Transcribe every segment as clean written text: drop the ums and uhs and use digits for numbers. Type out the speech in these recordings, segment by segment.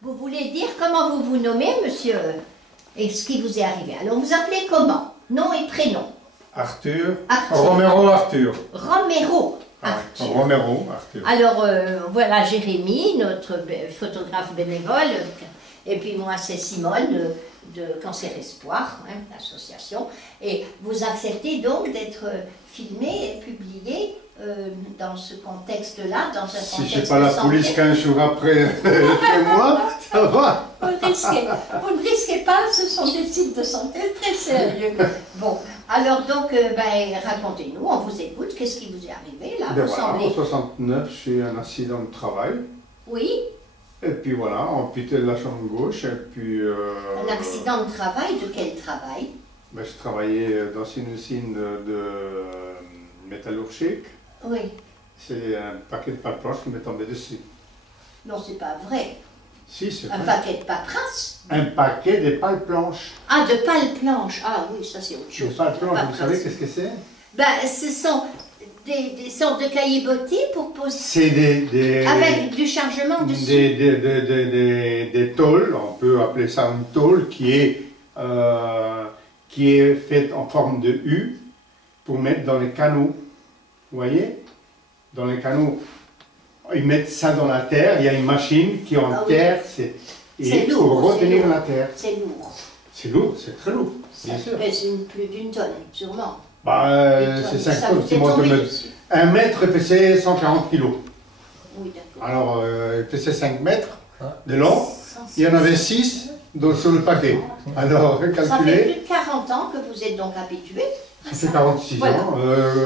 Vous voulez dire comment vous vous nommez, monsieur, et ce qui vous est arrivé. Alors, vous appelez comment? Nom et prénom. Arthur. Arthur. Romero Arthur. Romero Arthur. Romero Arthur. Alors, voilà Jérémy, notre photographe bénévole, et puis moi, c'est Simone de Cancer Espoir, hein, l'association. Et vous acceptez donc d'être filmé et publié dans ce contexte-là, dans un contexte Si j'ai pas la police 15 jours après chez moi, ça va. Vous ne risquez pas, ce sont des sites de santé très sérieux. Bon, alors donc, racontez-nous, on vous écoute, qu'est-ce qui vous est arrivé là? Ben voilà, en 69, j'ai eu un accident de travail. Oui. Et puis voilà, amputé de la jambe gauche, et puis... Un accident de travail, de quel travail? Ben, je travaillais dans une usine de métallurgique. Oui. C'est un paquet de pâte blanche qui m'est tombé dessus. Non, c'est pas vrai. Si, c'est Un vrai. paquet de paperasse? Un paquet de pales blanches. Ah, de pales planches. Ah oui, ça c'est autre chose. Les pales blanches, vous Paperasse. savez qu'est-ce que c'est? Ben, ce sont des sortes de cahiers bottis pour poser... C'est des... Avec du chargement dessus. Des tôles, on peut appeler ça une tôle qui est faite en forme de U pour mettre dans les canaux. Vous voyez? Dans les canaux, ils mettent ça dans la terre, il y a une machine qui enterre, C'est et lourd, pour retenir c'est lourd. la terre. C'est lourd. C'est lourd, c'est très lourd, bien sûr. Ça pèse plus d'une tonne, sûrement. Bah, Une c'est tonne. 5 Ça tonnes vous qui est montent tombé de dessus. 1 mètre pesait 140 kilos. Oui, d'accord. Alors, il pesait 5 mètres de long, il y en avait 6 sur le paquet. Alors, Ça fait calculez, plus de 40 ans que vous êtes donc habitué. ça fait 46 Voilà. ans,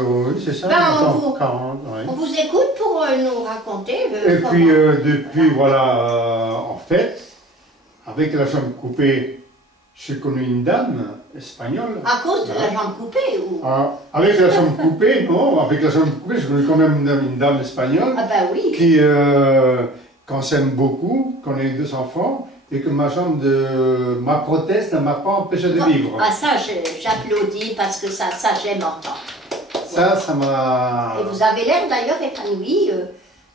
oui, c'est ça, Ben, attends, vous- 40, oui. On vous écoute pour nous raconter Et comment... puis, depuis, voilà, en fait, avec la jambe coupée, j'ai connu une dame espagnole. À cause de la jambe coupée ou... Ah, avec la jambe coupée, non, avec la jambe coupée, j'ai connu quand même une dame espagnole Ah ben oui. qui, qu'on s'aime beaucoup, qu'on a eu 2 enfants, et que ma prothèse ne m'a pas empêché de vivre. Ah ça, j'applaudis parce que ça j'aime entendre. Ça m'a... Et vous avez l'air d'ailleurs épanoui.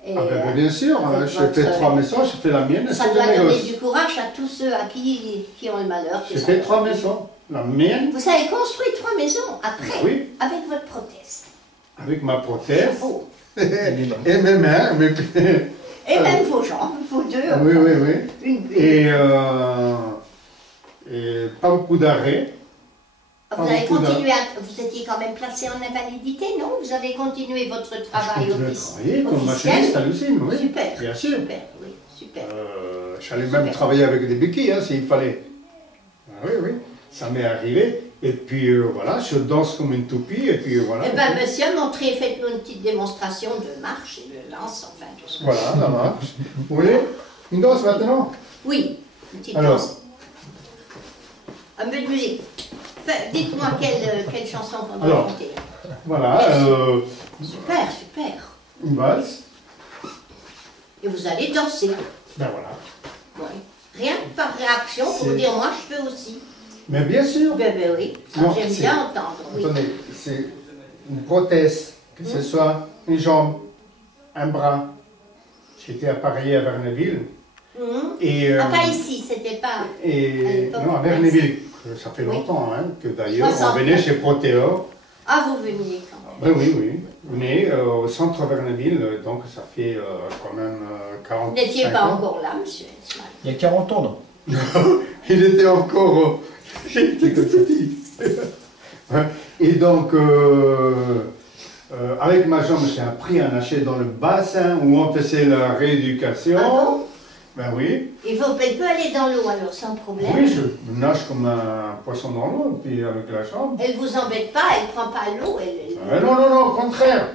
Et, Ah ben, bien sûr, avec j'ai fait votre- 3 maisons, j'ai fait la mienne et ça celle de doit mes donner gosses. du courage à tous ceux à qui ont le malheur. que J'ai ça fait donne. 3 maisons, la mienne, Vous avez construit 3 maisons après, oui, avec votre prothèse. avec ma prothèse, Chapeau. et mes mains, Et même vos jambes, vos deux. oui, enfin, oui, oui. Une, Et pas beaucoup d'arrêt. Vous avez continué vous étiez quand même placé en invalidité, non? Vous avez continué votre travail Je continuais à travailler comme officiel. machiniste à l'usine, oui. Super, Bien sûr. super, oui, super. J'allais même Super. travailler avec des béquilles, hein, s'il fallait. Ah, oui, oui, ça m'est arrivé. Et puis voilà, je danse comme une toupie, et puis voilà. Eh bien, monsieur, montrez, faites-nous une petite démonstration de marche et de danse, enfin, tout ça. Voilà, ça marche. Vous voulez une danse maintenant? Oui, une petite Alors. danse. Un peu de musique. Dites-moi quelle chanson qu'on doit Alors. chanter. Voilà, Super, super. une valse. Et vous allez danser. Ben voilà. Oui. Rien que par réaction pour C'est- dire, moi, je peux aussi. Mais bien sûr. Ben oui, ça, Non, j'aime c'est- bien entendre. Oui. Attendez, c'est une prothèse, que ce soit une jambe, un bras. J'étais appareillé à Verneville. Mhm. Et, Ah, pas ici, c'était pas... à et l'époque, non, à pas Verneville. Ça fait Oui. longtemps, hein, que d'ailleurs, 60. on venait chez Protéor. Ah, vous veniez quand même. Ben oui, oui. Mais au centre Verneville, donc ça fait quand même 40 Vous n'étiez pas encore là, monsieur Hensman. Il y a 40 ans, non? Il était encore... il était comme ça. Et donc, avec ma jambe, j'ai appris à nager dans le bassin où on faisait la rééducation. Ah bon? Ben oui. Elle peut aller dans l'eau alors, sans problème. Oui, je nage comme un poisson dans l'eau, puis avec la jambe. Elle vous embête pas, elle prend pas l'eau, Non, non, non, au contraire.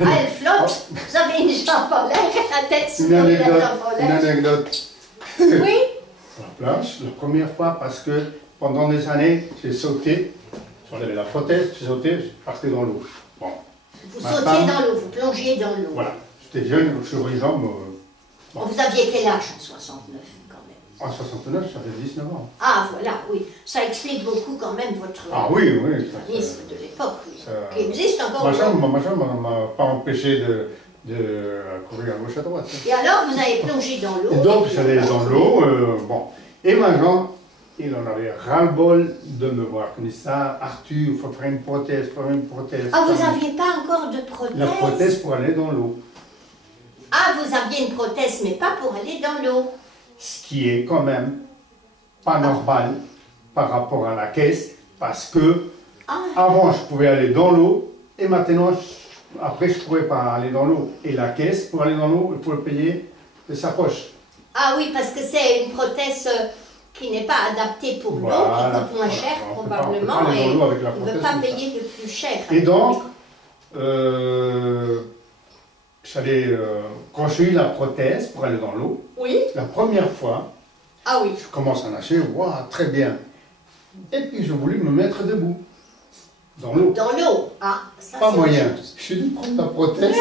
Ah, elle flotte. Vous avez une jambe en l'air, la tête sur Une la anecdote. jambe en Une l'air. anecdote. Oui? La plage, la première fois, parce que pendant des années, j'ai sauté, j'enlevais la prothèse, j'ai sauté, je partais dans l'eau. Bon, Vous Ma sautiez femme- dans l'eau, vous plongiez dans l'eau. voilà. J'étais jeune, sur les jambes. Bon, vous aviez quel âge en 69 quand même? En 69, j'avais 19 ans. Ah, voilà, oui. Ça explique beaucoup quand même votre Ah oui, oui. organisme de l'époque, oui. ça- Qui existe encore Ma aujourd'hui. jambe ne m'a pas empêché de de courir à gauche à droite. Et alors, vous avez plongé dans l'eau. Et donc, j'allais dans l'eau, bon. Et maintenant, il en avait ras-le-bol de me voir comme ça. Arthur, il faut faire une prothèse, faut faire une prothèse. Ah, vous n'aviez pas encore de prothèse? La prothèse pour aller dans l'eau. Ah, vous aviez une prothèse, mais pas pour aller dans l'eau. Ce qui est quand même pas normal par rapport à la caisse, parce que avant, je pouvais aller dans l'eau, et maintenant, après, je ne pourrais pas aller dans l'eau. Et la caisse, pour aller dans l'eau, il faut le payer de sa poche. Ah oui, parce que c'est une prothèse qui n'est pas adaptée pour l'eau, Voilà. qui coûte moins cher On peut probablement, pas aller dans et l'eau avec la on ne prothèse veut pas comme ça. payer le plus cher. Et donc, quand j'ai eu la prothèse pour aller dans l'eau, Oui. la première fois, Ah oui. je commence à nager, waouh, très bien. Et puis, je voulais me mettre debout, dans l'eau. Dans l'eau. Ah, ça Pas c'est moyen. autre chose. Je suis dû prendre la prothèse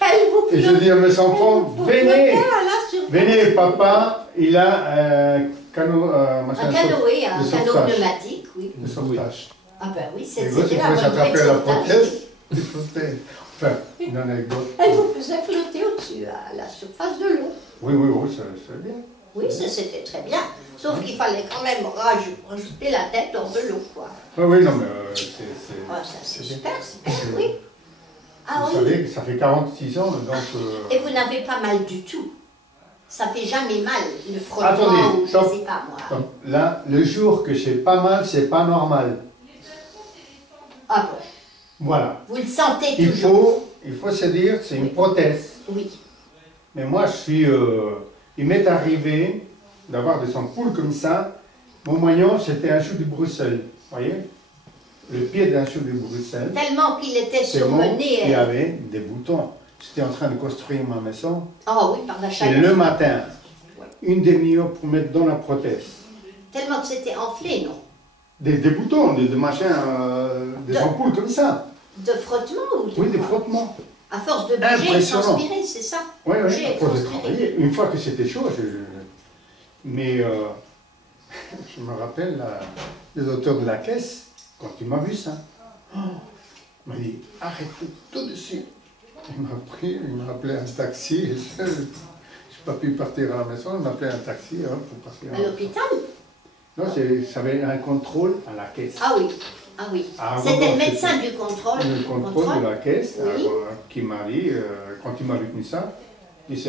Elle vous et je flotte. dis à mes enfants, Vous venez, flottez à la surface. venez, papa, il a un canot, machin, Un canoë, un de canot sauvetage. pneumatique, oui. De sauvetage. Ah ben oui, Et c'était l'autre, il la pouvait bonne s'attraper vraie à la sauvetage. prothèse, il flottait. Enfin, une anecdote. Elle vous faisait flotter au-dessus, à la surface de l'eau. Oui, oui, oui, c'est bien. Oui, ça c'était très bien. Sauf qu'il fallait quand même rajouter la tête dans de l'eau, quoi. Oui, oui, non, mais Ah, ça c'est bien. super, oui. Ah Vous oui. savez, ça fait 46 ans, donc... Et vous n'avez pas mal du tout. Ça fait jamais mal, le frottement Attendez, ou je stop. ne sais pas moi. donc, là, le jour que j'ai pas mal, c'est pas normal. Ah bon, Voilà. vous le sentez toujours. Il faut se dire, c'est une prothèse. Oui. Mais moi, il m'est arrivé d'avoir des ampoules comme ça. Mon moyen, c'était un chou de Bruxelles. Vous voyez? Le pied d'un chou de Bruxelles. Tellement qu'il était C'est bon, surmené. il y avait des boutons. J'étais en train de construire ma maison. Ah oui, par la Et chaleur. le matin, une demi-heure pour mettre dans la prothèse. Tellement que c'était enflé, non? Des boutons, des machins, des ampoules comme ça. De frottement ou de Oui, des quoi? frottements. À force de bouger et Impressionnant. transpirer, c'est ça? Oui, oui, Bouger et à force de transpirer. travailler. Une fois que c'était chaud, mais je me rappelle, les auteurs de la caisse, quand il m'a vu ça, il m'a dit, arrête tout de suite. Il m'a pris, il m'a appelé un taxi. Je n'ai pas pu partir à la maison, il m'a appelé un taxi pour partir à À la maison. l'hôpital? Non, j'avais un contrôle à la caisse. Ah oui, ah oui. Ah, C'était bon, le médecin du contrôle. Le contrôle de la caisse, Oui. qui m'a dit, quand il m'a vu comme ça, il dit,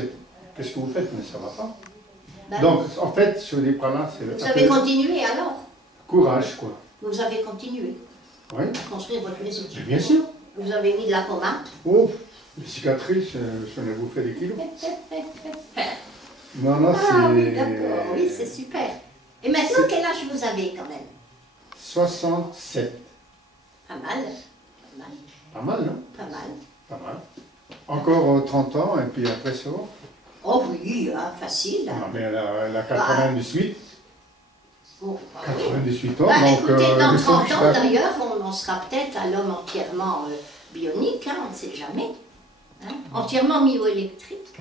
qu'est-ce que vous faites, mais ça ne va pas. Ben, Donc, en fait, je dis par là, c'est le vous avez continué alors? courage, quoi. Vous avez continué Oui, à construire votre maison. mais bien sûr. Vous avez mis de la pommade? Oh, les cicatrices, j'en ai bouffé des kilos. Non, non, c'est... Ah oui, d'accord, oui, c'est super. Et maintenant, quel âge vous avez quand même? 67. Pas mal, pas mal, Pas mal, non? pas mal. Pas mal. Encore 30 ans, et puis après ça va. Oh oui, hein, facile. Non, mais elle a 98. Bon, bah oui. 98 ans, Bah, donc... écoutez, dans le 30 temps que je ans fasse- d'ailleurs, on en sera peut-être à l'homme entièrement bionique, hein, on ne sait jamais. Hein, entièrement myoélectrique.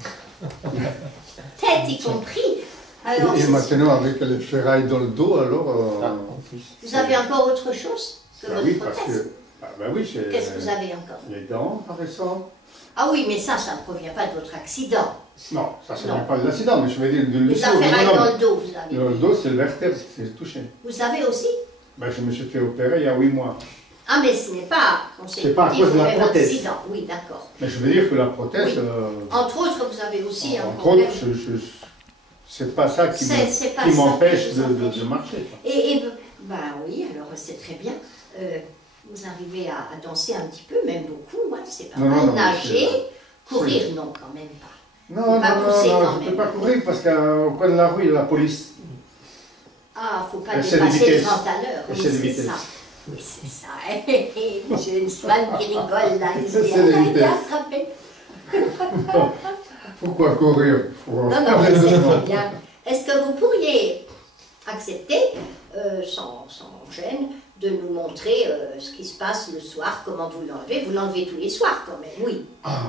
Tête y compris. Alors, Et c'est- maintenant, avec les ferrailles dans le dos, alors... vous avez encore autre chose que Bah votre oui, parce prothèse? que... Bah oui, j'ai... Qu'est-ce que vous avez encore? Les dents, par exemple. Ah oui, mais ça ne provient pas de votre accident. Non, ça ne Non. vient pas de l'accident, mais je veux dire de Les l'usure. affaires Non, dans non, le dos, vous avez. le dos, c'est le vertèbre qui s'est touché. Vous avez aussi? Ben, je me suis fait opérer il y a 8 mois. Ah, mais ce n'est pas C'est pas à cause de la même prothèse. accident. Oui, d'accord. Mais je veux dire que la prothèse, Oui. Entre autres, vous avez aussi un entre problème. autres, c'est pas ça qui C'est pas qui ça m'empêche qui vous empêche. de marcher. quoi. Ben oui, alors c'est très bien. Vous arrivez à danser un petit peu, même beaucoup, hein, c'est pas Non, mal. non, non, Nager, c'est- courir, non, quand même pas. Non, Pas non, pousser non, quand je ne même. peux pas courir parce qu'au coin de la rue, il y a la police. Ah, faut pas Excès de dépasser vitesse. 30 à l'heure. Oui, Excès de c'est vitesse. ça. Oui, c'est ça. J'ai une femme qui rigole là. Il se dit, Excès de elle a été vitesse. attrapée. Pourquoi courir? Non, non, mais c'est très bien. Est-ce que vous pourriez accepter, sans gêne, de nous montrer ce qui se passe le soir, comment vous l'enlevez? Vous l'enlevez tous les soirs quand même, oui. Ah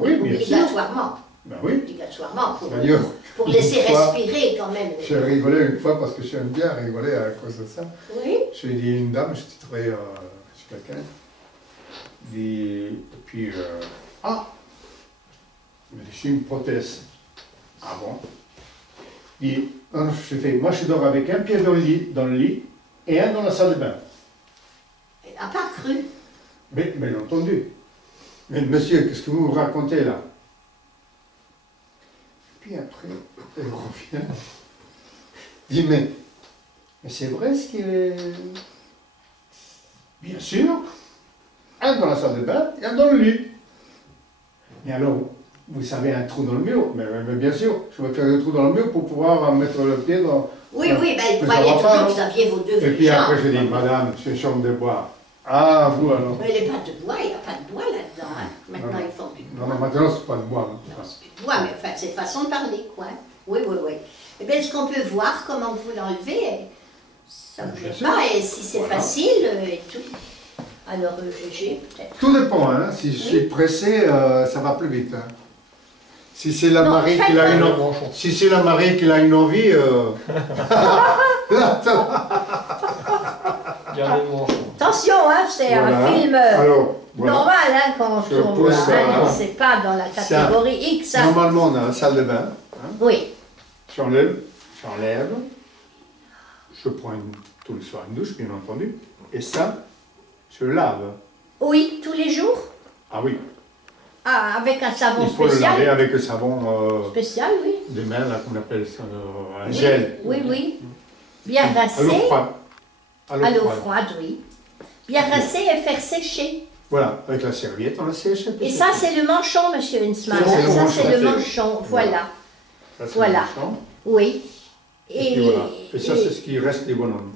oui, bien sûr. Obligatoirement. Ben oui. Obligatoirement, D'ailleurs, pour laisser une fois, respirer quand même. j'ai rigolé une fois parce que j'aime bien rigoler à cause de ça. Oui. J'ai dit à une dame, j'étais trouvé chez quelqu'un, et puis Ah, mais j'ai une prothèse. Ah bon? Et je fais, moi je dors avec un pied dans le lit et un dans la salle de bain. Il n'a pas cru. Mais bien entendu. Mais monsieur, qu'est-ce que vous vous racontez là? Puis après, elle revient. Il dit, mais c'est vrai ce qu'il est... Bien sûr. Un dans la salle de bain et un dans le lit. Et alors, vous savez, un trou dans le mur, mais bien sûr, je vais faire un trou dans le mur pour pouvoir mettre le pied dans... Oui, oui, ben, il Mais ça croyait va pas, toujours que non? vous aviez vos deux Et puis jambes. après, je dis, madame, c'est une chambre de bois. Ah, vous alors? Mais les pâtes de bois, il n'y a pas de bois là-dedans. Hein. Maintenant, Non. ils font du Non, bois. non, maintenant, c'est pas de bois. Non, c'est du bois, mais enfin, c'est façon de parler, quoi. Oui, oui, oui. Eh bien, est-ce qu'on peut voir comment vous l'enlevez? Ça ne Bien bouge sûr. pas, et si c'est Voilà. facile et tout. Alors, GG, peut-être. Tout dépend, hein. Si je suis pressé, ça va plus vite. Hein. Si c'est la Non, Marie faites qui a pas. une envie, si c'est la Marie qui a une envie, là, ça va. Gardez le manchon. Attention, hein, c'est Voilà. un film Alors, voilà. normal, hein, quand on Je tourne. pose ça, Hein, hein. c'est pas dans la Ça. catégorie X. Hein. Normalement, on a la salle de bain. Hein. Oui. J'enlève. Je prends tous les soirs une douche, bien entendu. Et ça, je lave. Oui, tous les jours. Ah oui, Ah, avec un savon il faut le laver spécial. avec le savon Spécial, oui. des mains, là, qu'on appelle ça, un Oui, gel. Oui, oui. Bien À l'eau rincé. froide. À l'eau À l'eau froide. froide, oui. Bien rincé et faire sécher. Voilà, avec la serviette, on la sèche. Et ça, c'est le manchon, monsieur Hensman. Ça, c'est le Ça, manchon. c'est le Ça, manchon. Voilà. Voilà. Ça, c'est Voilà. le manchon. Oui. Et, puis voilà. Et ça, c'est ce qui reste des bonhommes.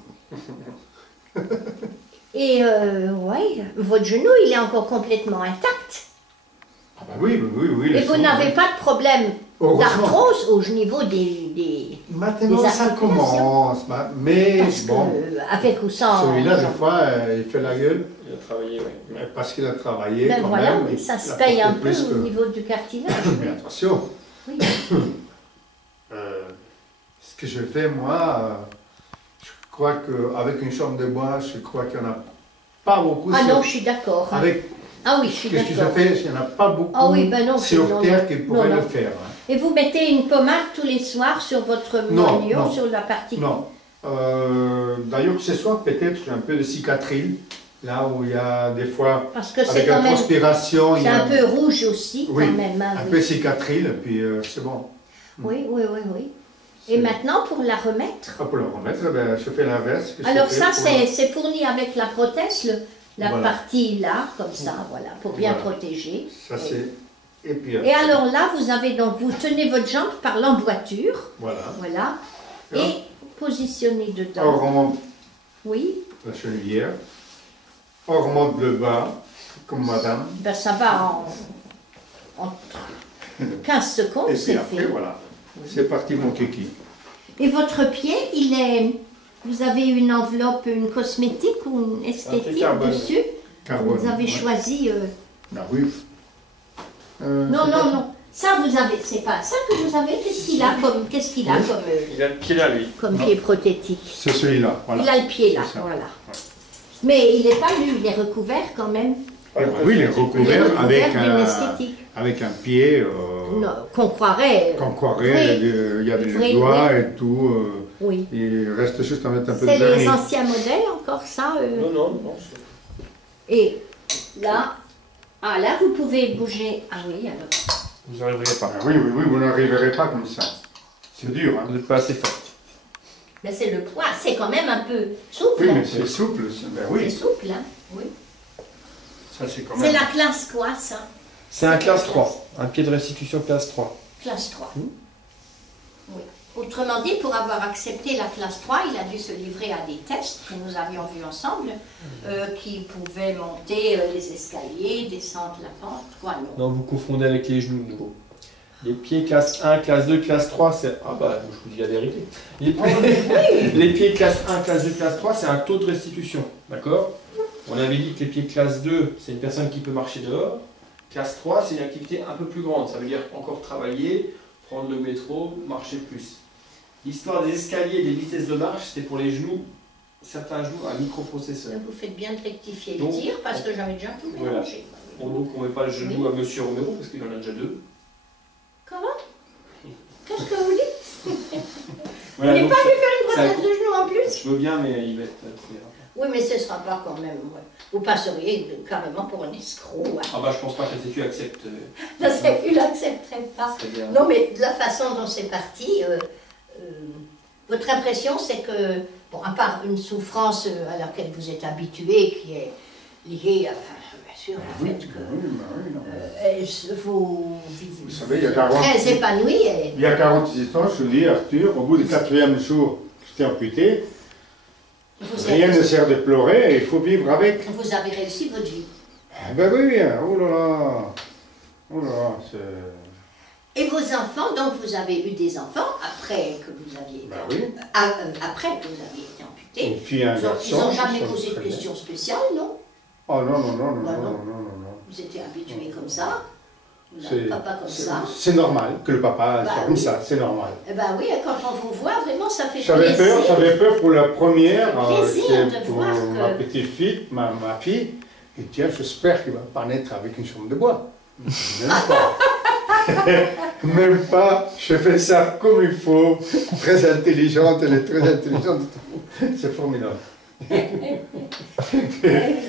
ouais, votre genou, il est encore complètement intact. Ah bah oui, oui. Et vous n'avez pas de problème Heureusement. d'arthrose au niveau des... Maintenant, des ça articulations. commence. Mais Parce bon, que, avec ou sans... celui-là, des fois, il fait la gueule. Il a travaillé, oui. Mais parce qu'il a travaillé Ben quand voilà, même. oui, ça il se a paye un porté peu plus au que- niveau du cartilage. Mais attention, Oui. ce que je fais, moi, je crois qu'avec une chambre de bois, je crois qu'il n'y en a pas beaucoup. Ah sur- non, je suis d'accord. hein. Avec Ah oui, je suis qu'est-ce que je d'accord. fais, il n'y en a pas beaucoup Ah oui, ben non, sur non, Terre non. qui pourraient Non, le non. faire. Hein. Et vous mettez une pommade tous les soirs sur votre Non, moignon, non. sur la partie... Non. D'ailleurs, ce soir, peut-être, j'ai un peu de cicatrine, là où il y a des fois, Parce que c'est avec quand la même... transpiration, il C'est y a un peu rouge aussi, Oui, quand même. hein, un oui. peu cicatrine, puis c'est bon. Oui, oui, oui, oui. Et C'est- maintenant, pour la remettre... Ah, pour le remettre, ben, je fais l'inverse. que je Alors fais ça, pour c'est fourni avec la prothèse, la Voilà. partie là, comme ça, voilà, pour bien Voilà. protéger. Ça, Oui. c'est... Et puis, Et alors là, vous avez donc, vous tenez votre jambe par l'emboîture, voilà. voilà, Là. et vous positionnez On dedans. remonte Oui, la chevalière, on remonte le bas, comme madame, ben ça va en 15 secondes, et c'est puis après, fait. voilà. C'est parti, mon kiki. Et votre pied, il est... Vous avez une enveloppe, une cosmétique ou une esthétique carbone. dessus? Carbone, Vous avez ouais. choisi... Ah oui. Non, c'est non, pas- non. Ça, vous avez... C'est pas ça que vous avez? Qu'est-ce qu'il a comme... Qu'est-ce qu'il a Il a le pied là, lui. comme Non. pied prothétique? C'est celui-là, voilà. Il a le pied là, C'est ça. voilà. Mais il n'est pas nu, il est recouvert quand même. Ah oui, il est Il est recouvert avec d'une un, esthétique. avec un pied Non, qu'on croirait... qu'on croirait, Oui. il y avait Oui, le doigt oui. et tout. Oui. Il reste juste à mettre un peu de C'est les vernis. anciens modèles encore ça Non, non, non. Et là... Ah là, vous pouvez bouger... Ah oui, alors... Vous n'arriverez pas. Ah oui, vous n'arriverez pas comme ça. C'est dur, hein. Vous n'êtes pas assez fort. Mais c'est le poids, c'est quand même un peu souple. Oui, hein. mais c'est souple. Ben C'est oui, souple, hein. Oui. ça c'est quand C'est même... la classe quoi, ça? C'est un classe 3. Un pied de restitution classe 3. Classe 3. Oui. Autrement dit, pour avoir accepté la classe 3, il a dû se livrer à des tests que nous avions vus ensemble, qui pouvaient monter les escaliers, descendre la pente, quoi, non. Non, vous confondez avec les genoux de nouveau. Les pieds classe 1, classe 2, classe 3, c'est... Ah bah, je vous dis la vérité. Les pieds, les pieds classe 1, classe 2, classe 3, c'est un taux de restitution. D'accord? On avait dit que les pieds classe 2, c'est une personne qui peut marcher dehors. Classe 3, c'est une activité un peu plus grande. Ça veut dire encore travailler, prendre le métro, marcher plus. L'histoire des escaliers et des vitesses de marche, c'est pour les genoux, certains genoux, un microprocesseur. Vous faites bien de rectifier Donc, le tir, parce que j'avais déjà tout voilà. mélangé. Donc on ne met pas le genou à Monsieur Romero parce qu'il en a déjà deux. Comment? Qu'est-ce que vous dites? Voilà, Vous donc, n'allez pas lui faire une ça- prothèse de genou en plus? je veux bien, mais il va être. Oui, mais ce ne sera pas quand même. Ouais. Vous passeriez carrément pour un escroc. Ouais. Ah bah je pense pas que la Sécu accepte. La Sécu l'accepterait pas. C'est-à-dire- Non, mais de la façon dont c'est parti, votre impression, c'est que, bon, à part une souffrance à laquelle vous êtes habitué, qui est liée, bien sûr, au fait que Vous savez, il y a 40 très épanoui. Et... Il y a 46 ans, je te dis, Arthur, au bout du 4e jour, j'étais amputé. Rien ne sert de pleurer, il faut vivre avec. Vous avez réussi votre vie. Ah ben oui, oh là là. Oh là là, c'est... Et vos enfants, donc vous avez eu des enfants après que vous aviez été, Ben oui. après que vous aviez été amputé. Une fille et un garçon. Ils n'ont jamais qui sont posé de très bien. questions spéciales, non? Oh non, non, non, non, Bah non, non. non, non, non. Vous étiez habitués comme ça. Vous avez un papa comme ça. C'est normal que le papa Bah soit oui. comme ça, c'est normal. Eh ben oui, quand on vous voit, vraiment, ça fait J'avais peur pour la première, Ça fait plaisir c'est de pour voir ma que- petite fille, ma fille. Et tiens, j'espère qu'il ne va pas naître avec une chambre de bois. Même pas. Même pas. Je fais ça comme il faut. Très intelligente, elle est très intelligente. C'est formidable.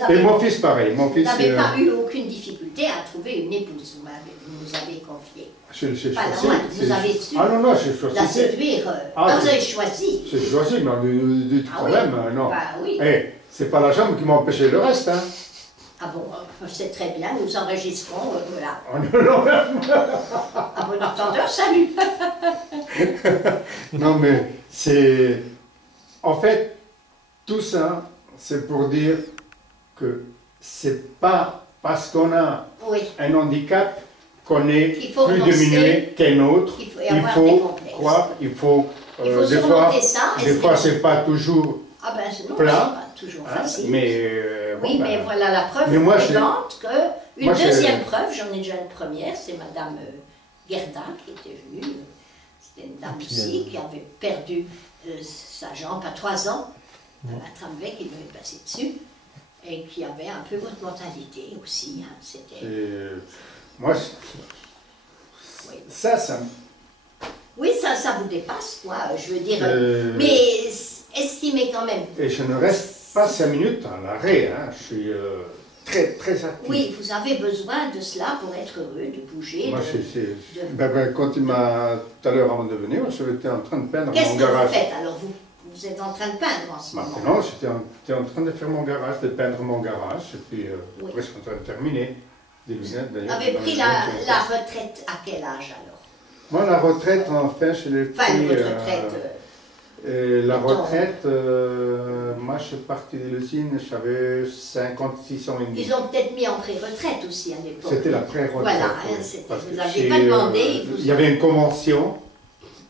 Et mon fils, pareil. Mon Vous fils, n'avez pas eu aucune difficulté à trouver une épouse, vous nous avez confié. j'ai Pas la choisi. moindre, vous avez su Ah non, non, j'ai choisi. la séduire. Ah, Vous avez choisi. J'ai choisi, non, du Ah oui. problème, non. Bah oui. Eh, c'est pas la jambe qui m'a empêché le reste, hein. Ah bon, c'est très bien, nous enregistrons, voilà. Oh, non, non, À bon entendeur, salut. non, mais c'est... En fait, tout ça, c'est pour dire que c'est pas parce qu'on a Oui, un handicap qu'on est Il faut plus renoncer. diminué qu'un autre. il faut Il avoir des faut complexes. croire, il faut... Il faut des fois, surmonter ça. des fois c'est pas toujours... Ah ben non, plat, c'est pas toujours hein, facile. mais... Oui, bon, mais ben, voilà la preuve mais moi, j'ai- vivante que une moi, j'ai- deuxième preuve, j'en ai déjà une première, c'est Madame Gerda qui était venue. C'était une dame ici qui avait perdu sa jambe à 3 ans. La tramway qui lui est passée dessus et qui avait un peu votre mentalité aussi. Hein. C'était... moi, Oui. ça Oui, ça vous dépasse, quoi. Je veux dire. Euh, Mais estimez quand même. Et je ne reste pas 5 minutes à l'arrêt, hein. Je suis très, très actif. Oui, vous avez besoin de cela pour être heureux, de bouger. Moi, de- quand il m'a, tout à l'heure avant de venir, j'étais en train de peindre Qu'est-ce mon que vous garage. faites alors vous êtes en train de peindre en ce moment. Maintenant, j'étais en train de faire mon garage, de peindre mon garage, et puis Oui. presque en train de terminer. Des lunettes Vous d'ailleurs. avez dans pris les la lunettes, la retraite à quel âge alors? Moi, la retraite, enfin, je l'ai Enfin, pris. votre retraite. Et la Attends. retraite, moi, je suis parti de l'usine, j'avais 56 ans et demi. Ils ont peut-être mis en pré-retraite aussi à l'époque. C'était la pré-retraite. Voilà, hein, oui. c'était- Parce vous que n'avez j'ai, pas demandé, vous- Il y avait une convention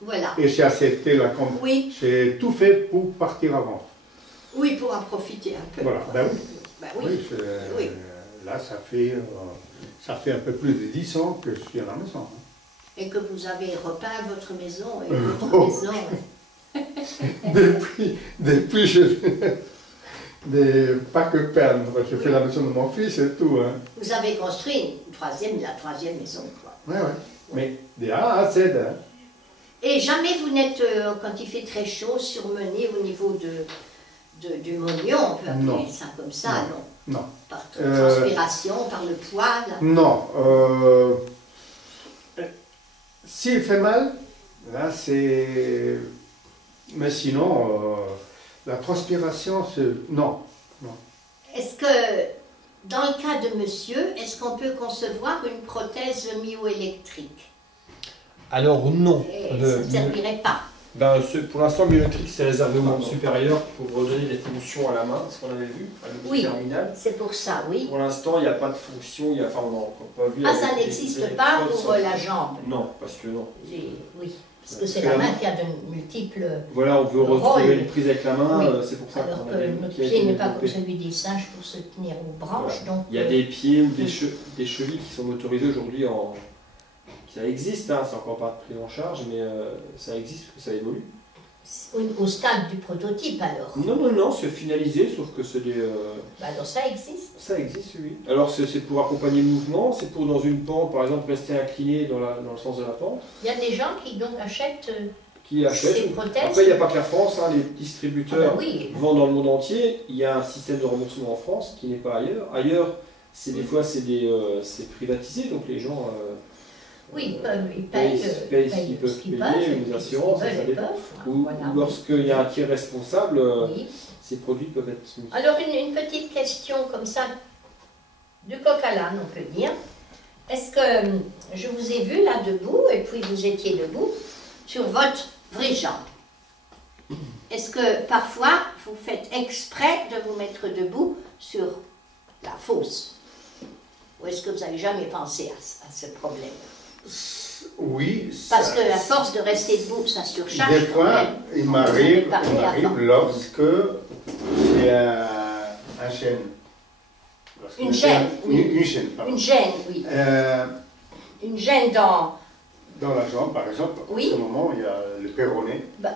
Voilà. et j'ai accepté la convention. Oui, J'ai tout fait pour partir avant. oui, pour en profiter un peu. Voilà, quoi. ben oui. Ben oui. Oui, Oui. Là, ça fait un peu plus de 10 ans que je suis à la maison. hein. Et que vous avez repeint votre maison et Oh. votre maison. Depuis pas que peindre, je fais la maison de mon fils et tout. Hein. Vous avez construit la troisième maison, quoi. Ouais, ouais. Mais de A à Z. Hein. Et jamais vous n'êtes, quand il fait très chaud, surmené au niveau du mognon, on peut appeler Non. ça comme ça, non? Non. Par transpiration, par le poil. Non. S'il fait mal, là c'est. Mais sinon, la transpiration, c'est. Non. Est-ce que, dans le cas de monsieur, est-ce qu'on peut concevoir une prothèse myoélectrique? Alors non. Ça ne servirait pas. Ben, pour l'instant, biométrique, c'est réservé aux membres supérieurs pour redonner des fonctions à la main, ce qu'on avait vu, à l'outil Oui. terminal. C'est pour ça, oui. Pour l'instant, il n'y a pas de fonction, enfin, on n'a encore pas vu. Ah, avec ça les n'existe pas électrodes pour sur- la jambe. Non, parce que non. Oui, parce que c'est la main qui a de multiples... Voilà, on veut Le retrouver rôle. une prise avec la main, Oui. c'est pour ça Alors qu'on que avait notre qui a été pied n'est pas comme développé. celui des singes pour se tenir aux branches, donc... Il y a des pieds ou des chevilles qui sont motorisés aujourd'hui en. Ça existe, hein, c'est encore pas pris en charge, mais ça existe, parce que ça évolue. Au stade du prototype alors. Non, non, non, c'est finalisé, sauf que c'est des... Bah, alors ça existe. Ça existe, oui. Alors c'est pour accompagner le mouvement, c'est pour dans une pente, par exemple, rester incliné dans le sens de la pente. Il y a des gens qui donc achètent Qui achètent. ces prothèses. Après, il n'y a pas que la France, hein, les distributeurs Ah bah oui. vendent dans le monde entier. Il y a un système de remboursement en France qui n'est pas ailleurs. Ailleurs, des fois, c'est privatisé, donc les gens... Oui, ils payent ce qu'ils peuvent payer, les assurances, ça dépend. Ou lorsqu'il y a un tiers responsable, Oui. ces produits peuvent être soumis. Alors une petite question comme ça, du coq à l'âne on peut dire. Est-ce que je vous ai vu là debout et puis vous étiez debout sur votre vraie jambe? Est-ce que parfois vous faites exprès de vous mettre debout sur la fausse? Ou est-ce que vous n'avez jamais pensé à ce problème? Oui. Parce que à force de rester debout, ça surcharge. Des fois, quand même. il m'arrive avant. lorsque j'ai un chêne. Une chaîne, oui. Une chaîne, pardon. Une gêne, oui. Une gêne dans la jambe, par exemple, Oui. en ce moment, il y a le péroné Bah.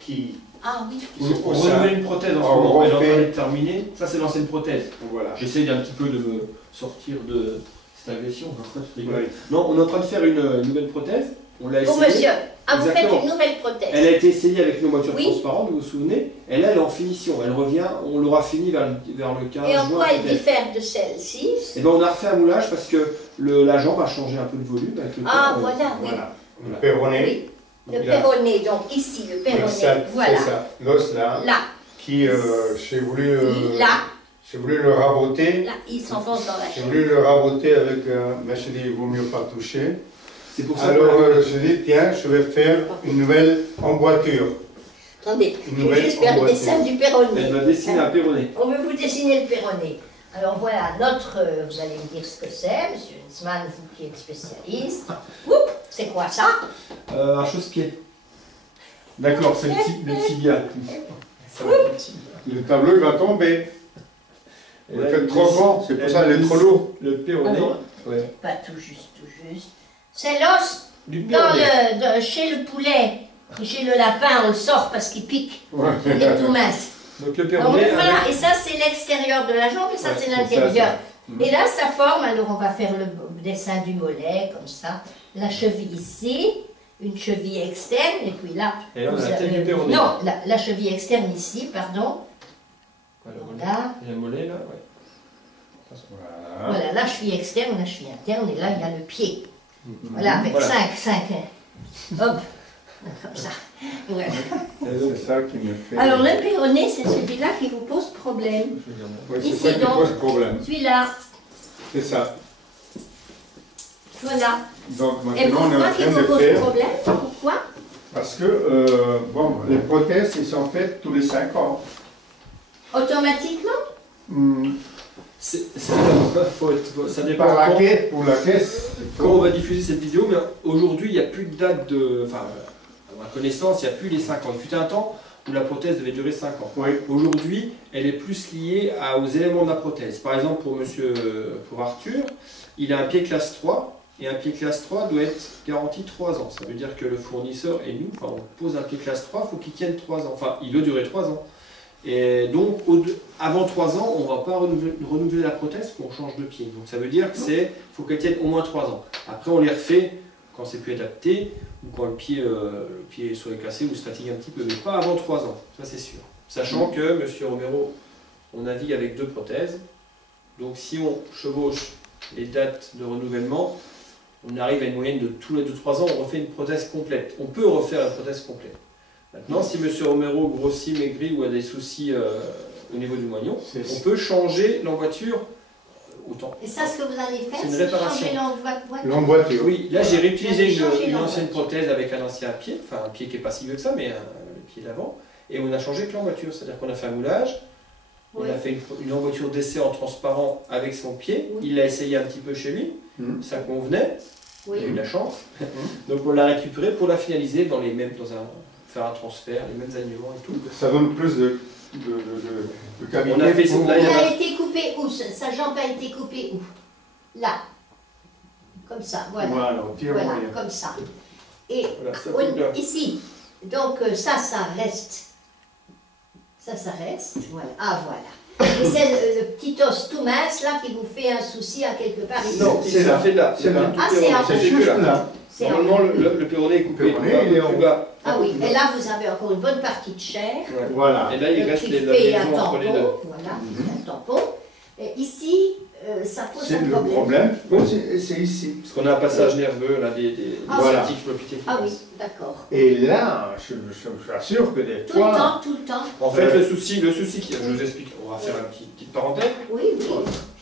qui... Ah oui. On renouvelle une prothèse en ce moment, elle est en train d'être terminée. Ça, c'est l'ancienne prothèse. Voilà. J'essaie un petit peu de me sortir de cette agression. Oui. Non, on est en train de faire une nouvelle prothèse. On l'a Pour essayée. monsieur, vous faites Exactement. une nouvelle prothèse. Elle a été essayée avec nos voitures Oui. transparentes, vous vous souvenez. Elle est en finition. Elle revient, on l'aura fini vers le 15 Et en juin. quoi elle peut-être. diffère de celle-ci? Eh ben, on a refait un moulage parce que la jambe a changé un peu de volume avec le Ah, temps. voilà, oui. Voilà. Le péroné. Oui. Le Donc, là. péroné, donc ici, le péroné, voilà. C'est ça. L'os là, Là, qui, j'ai voulu le raboter. là, il s'enfonce dans la J'ai chaîne. voulu le raboter avec mais je dis il vaut mieux pas toucher. C'est pour ça Alors je dis tiens, je vais faire une nouvelle emboîture. Attendez, Une je vais nouvelle juste faire le emboîture. dessin du péroné. elle va dessiner un péroné. On veut vous dessiner le péroné. Alors voilà, vous allez me dire ce que c'est, monsieur Hensman, vous qui êtes spécialiste. Oups, c'est quoi ça? Un chausse-pied. D'accord, c'est le tibia. Ça va être le tibia. Le tableau il va tomber. Et Vous là, le faites il trop dessine- grand, c'est pour elle ça qu'il est trop dessine lourd. Le péroné. Alors, Ouais. Pas tout juste, tout juste. C'est l'os Du dans péroné. chez le poulet. Et chez le lapin, on le sort parce qu'il pique. Ouais. Il est tout mince. Donc le Alors, péroné. voilà, et ça c'est l'extérieur de la jambe et ça Ouais, c'est c'est l'intérieur. ça. Et là ça forme, alors on va faire le dessin du mollet comme ça. La cheville ici, une cheville externe, et puis là. Et là, on a vous la tête avez- du péroné. Non, la cheville externe ici, pardon. Voilà. Il y a le mollet là, ouais. Voilà. Voilà, la cheville externe, la cheville interne, et là il y a le pied. Voilà, avec Voilà. 5. Hop, comme ça. Voilà. C'est ça qui me fait. Alors le péroné, c'est celui-là qui vous pose problème. Je vais dire non. Ouais, c'est Ici, ça qui donc. pose problème. Celui-là, C'est ça. voilà. Donc Et maintenant on est pourquoi en qui train vous de pose faire. problème? Pourquoi? Parce que bon, les prothèses ils sont faites tous les 5 ans. Automatiquement? Ça dépend Par la quand, caisse, pour la caisse. il faut- quand on va diffuser cette vidéo, mais aujourd'hui il n'y a plus de date de. Enfin, à ma connaissance, il n'y a plus les 5 ans. Il fut un temps où la prothèse devait durer 5 ans. Oui. Aujourd'hui, elle est plus liée aux éléments de la prothèse. Par exemple, pour Arthur, il a un pied classe 3, et un pied classe 3 doit être garanti 3 ans. Ça veut dire que le fournisseur et nous, enfin, on pose un pied classe 3, il faut qu'il tienne 3 ans. Enfin, il doit durer 3 ans. Et donc, avant 3 ans, on ne va pas renouveler la prothèse, qu'on change de pied. Donc ça veut dire qu'il faut qu'elle tienne au moins 3 ans. Après, on les refait quand c'est plus adapté, ou quand le pied soit cassé ou se fatigue un petit peu, mais pas avant 3 ans, ça c'est sûr. Sachant que, monsieur Romero, on navigue avec 2 prothèses, donc si on chevauche les dates de renouvellement, on arrive à une moyenne de tous les 2-3 ans, on refait une prothèse complète. On peut refaire la prothèse complète. Maintenant, si monsieur Romero grossit, maigrit ou a des soucis au niveau du moignon, on peut changer l'emboîture autant. Et ça, ce que vous allez faire, C'est une c'est réparation. changer l'emboîture. L'emboîture. Oui, là j'ai réutilisé Vous avez changé une l'emboîture. ancienne prothèse avec un ancien pied, enfin un pied qui n'est pas si vieux que ça, mais le pied d'avant, et on a changé que l'emboîture, c'est-à-dire qu'on a fait un moulage, Oui. on a fait une emboîture d'essai en transparent avec son pied, Oui. il l'a essayé un petit peu chez lui, ça convenait, il a eu de Oui. la chance, donc on l'a récupéré pour la finaliser faire un transfert, les mêmes alignements et tout. Ça donne plus de qualité. On a fait pour- ça, Il là, a été coupé où? Sa jambe a été coupée où? Là. Comme ça, voilà. Voilà, on tire Voilà, moyen. comme ça. Et Voilà, ça on- coupe là. ici, Donc ça reste. Ça reste. Voilà. Ah, voilà. Et c'est le petit os tout mince là qui vous fait un souci à quelque part ici. Non, c'est là. fait là. C'est là. Ah, c'est en C'est juste là. C'est en Normalement, le péroné est coupé. Le péroné, il est plus en- bas. Ah oui, et là vous avez encore une bonne partie de chair. Ouais. Voilà. Et là, il Le reste truc la fait un liaison entre les deux. tampon. Voilà, un tampon. Et ici, ça pose C'est un le problème. problème. C'est ici. Parce qu'on a un passage nerveux, là, des Ah, voilà. sceptiques qui Ah oui, passent. d'accord. Et là, je vous assure que des Tout le fois. temps, tout le temps. En fait, le souci je vous explique, on va faire une petite parenthèse. Oui, oui.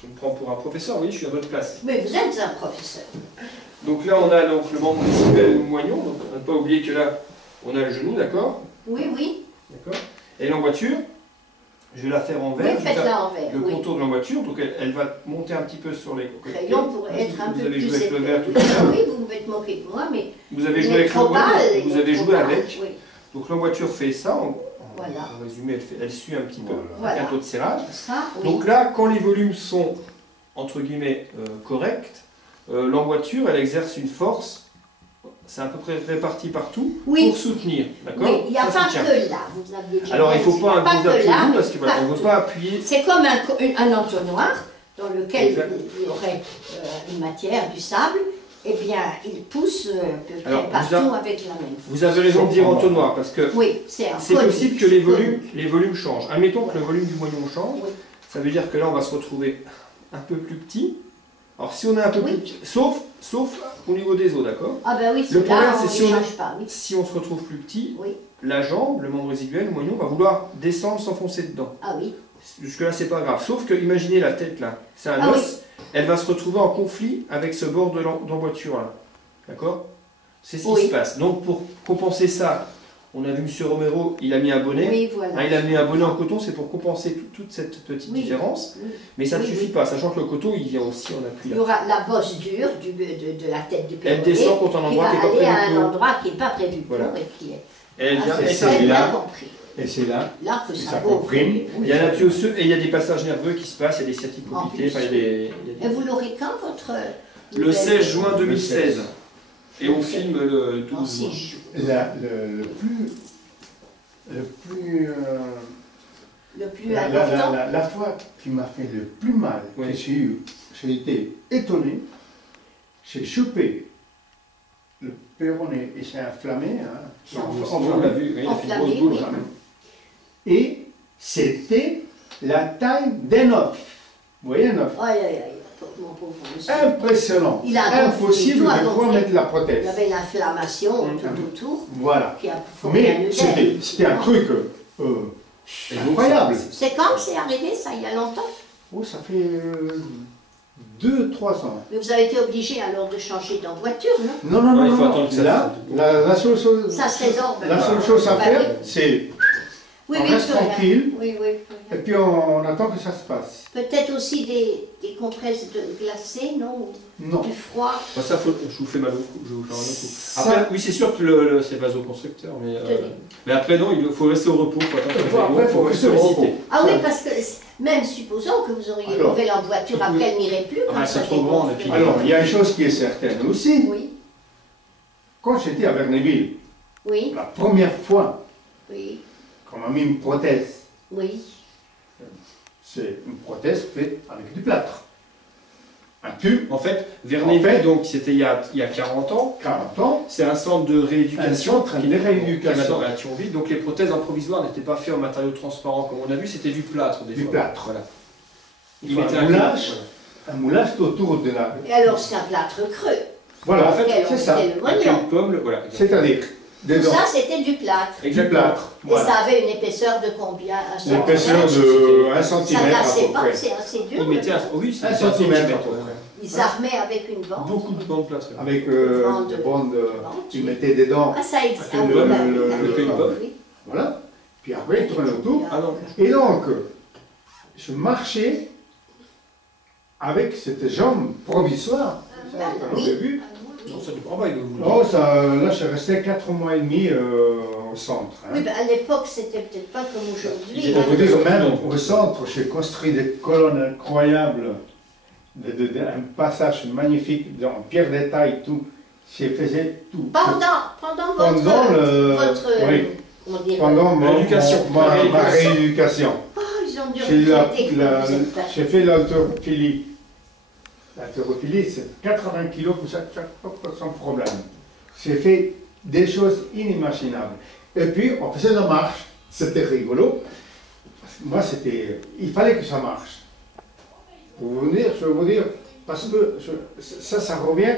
Je me prends pour un professeur, oui, je suis à votre place. Mais vous êtes un professeur. Donc là, on a donc le membre résiduel ou moignon, donc on n'a pas oublié que là, on a le genou, d'accord? Oui, oui. D'accord. Et l'emboîture, je vais la faire en Oui, vert. faites-la en vert. Le Oui. contour de l'emboîture, donc elle va monter un petit peu sur les côtés. Crayon pourrait être un Vous peu avez plus joué avec le épais. vert tout à l'heure. Oui, vous pouvez te moquer de moi, mais Vous avez il joué est avec trop pâle, le il vous est avez trop joué pâle, avec. Oui, Donc l'emboîture fait ça, voilà. en résumé, elle suit un petit peu, Voilà. avec un taux de serrage. Ça, oui. Donc là, quand les volumes sont, entre guillemets, corrects, l'emboîture, elle exerce une force, c'est à peu près réparti partout, Oui. pour soutenir. D'accord? Oui, il n'y a Ça pas soutient. que là, vous aviez dit. Alors il ne faut pas un pas gros que appui là, vous, parce qu'on ne partout. veut pas appuyer. C'est comme un entonnoir dans lequel Exact. il y aurait une matière, du sable. Eh bien, il pousse à peu près Alors, partout vous avec la même force. Vous avez raison de dire entonnoir, parce que Oui, c'est un c'est conique. possible que les volumes changent. Admettons que le volume du moignon change, Oui. ça veut dire que là on va se retrouver un peu plus petit. Alors si on est un peu Oui. plus petit, sauf au niveau des os, d'accord? Ah ben oui, Le problème, là, on c'est ne si on- change pas, oui. Si on se retrouve plus petit, Oui. la jambe, le membre résiduel, le moignon, va vouloir descendre, s'enfoncer dedans. Ah oui, Jusque-là, c'est pas grave. Sauf que, imaginez la tête là, c'est un Ah os, elle va se retrouver en conflit avec ce bord d'emboîture là. D'accord? C'est ce qui Oui. se passe. Donc, pour compenser ça, on a vu M. Romero, il a mis un bonnet. oui, voilà. Ah, il a mis un bonnet en coton, c'est pour compenser toute cette petite Oui. différence. Oui. Mais ça ne Oui, suffit oui. pas, sachant que le coton, il vient aussi en appui Il y là. aura la bosse dure de la tête du Elle péroné descend contre un qui endroit va qui n'est pas aller à prévu un pour. endroit qui n'est pas prévu pour Voilà. et qui est... Et elle vient, Ah, et c'est ça, très là. bien compris. Et c'est là. Là que Ça ça vaut. comprime. Oui. il y a un appui osseux et il y a des passages nerveux qui se passent, il y a des sciatiques En compliqués, plus. enfin, il y a des... Et vous l'aurez quand, votre... Le nouvelle- 16 juin 2016. 16. Et on filme le En 12 6 juin. jours. Le plus. Le plus important. La fois qui m'a fait le plus mal, Oui. que j'ai été étonné, j'ai chopé le péroné et c'est inflammé. Hein, On l'a vu, oui, il a fait une grosse Enflammé, boule. oui. hein. Et c'était la taille d'un œuf. Vous voyez un œuf? Aïe, aïe, aïe, mon pauvre monsieur. Impressionnant. Il a gonflé, Impossible tout a de pouvoir gonflé. mettre la Il y prothèse. avait l'inflammation Mhm. tout autour Voilà. qui a formé un Mais œdème. c'était un truc Et donc, incroyable. C'est quand que c'est arrivé, ça, il y a longtemps? Oh, ça fait 2-3 ans. Mais vous avez été obligé alors de changer d'emboîture, non? Non, non, Ouais, non, il faut non. attendre que ça Là, la seule chose, Ça se résorbe. la seule chose à Bah faire, oui. c'est Oui, on oui, reste plus rien. tranquille Oui, oui, plus et rien. puis on attend que ça se passe. Peut-être aussi des compresses glacées, non? Non. Du froid. Bah, ça, je vous fais mal au cou. Je vais vous faire mal au cou. Ça- Après, oui, c'est sûr que c'est vasoconstricteur, Tenez. mais après, non, il faut rester au repos. Faut attendre que Après, ça il faut rester au solliciter. repos. Ah oui, Ça- parce que même supposons que vous auriez Alors, levé l'emboîture, après elle n'irait plus. Ah, quand c'est ça trop grand, dégonfle. et puis- Alors, il y a une chose qui est certaine aussi. Oui, Quand j'étais à Verneville, oui, la première fois oui, qu'on m'a mis une prothèse, oui. c'est une prothèse faite avec du plâtre. Un tube, En fait, Verneville, En fait- donc, c'était il y a 40 ans. 40 ans, C'est un centre de rééducation. Un centre de rééducation. qui est maintenant à Thionville. Donc les prothèses en provisoire n'étaient pas faites en matériaux transparents comme on a vu, c'était du plâtre des Du fois. plâtre. Voilà. Il faut un moulage. un moulage autour de la... Et alors c'est un plâtre creux. Voilà, En fait, Quel c'est ça. était le Avec moignon. une pomme, voilà. C'est-à-dire, Tout dedans, ça c'était du plâtre. du Exactement. plâtre. Et Voilà. ça avait une épaisseur de combien? Un L'épaisseur centimètre. de 1 Ça cm à cassait peu pas, près. c'est assez dur. Il mettait oui, c'était Un un centimètre, centimètre, à peu ouais. près. Ils armaient avec une bande. Beaucoup de bandes plâtre. Avec Bande. des bandes, Bande. ils mettaient des dents. Ah ça existe. Le- Ah oui, le- bah le- oui, le- d'accord, le- oui. Voilà. Puis après, ils tournaient autour. Ah non. Et donc, je marchais avec cette jambe provisoire. Ça, on Oui. l'avait vu. Non, ça dépend pas. Oh, ça, là, je restais 4 mois et demi au centre. hein. Oui, ben, à l'époque, c'était peut-être pas comme Ils aujourd'hui. étaient hein. Pour vous dire, même au centre, j'ai construit des colonnes incroyables, un passage magnifique en pierre de taille, tout. je faisais tout. Pendant votre, Pendant oui. on dirait, Pendant L'éducation. ma rééducation. oh, ils ont dû J'ai fait l'haltérophilie. L'haltérophilie, c'est 80 kilos sans problème. J'ai fait des choses inimaginables. Et puis, on faisait la marche. C'était rigolo. Moi, il fallait que ça marche. Pour vous dire, je vais vous dire, parce que ça revient,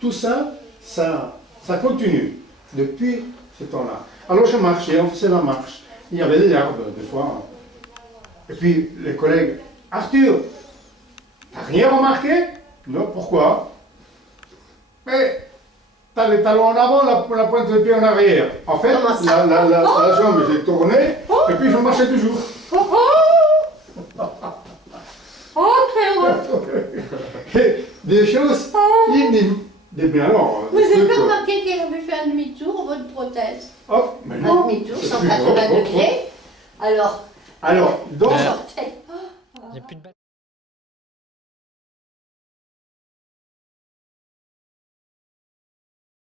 tout ça, ça continue depuis ce temps-là. Alors je marchais, on faisait la marche. Il y avait des arbres, des fois. Et puis les collègues, Arthur, t'as rien remarqué? Non, pourquoi? Mais t'as les talons en avant, la pointe de pied en arrière. En fait, la jambe s'est tournée, et puis je marchais toujours. Des choses inimaginables. Alors, vous n'avez pas remarqué qu'elle avait fait un demi-tour, votre prothèse? Hop, Un demi-tour, 180 degrés. Alors, donc... sortait. Il n'y a plus de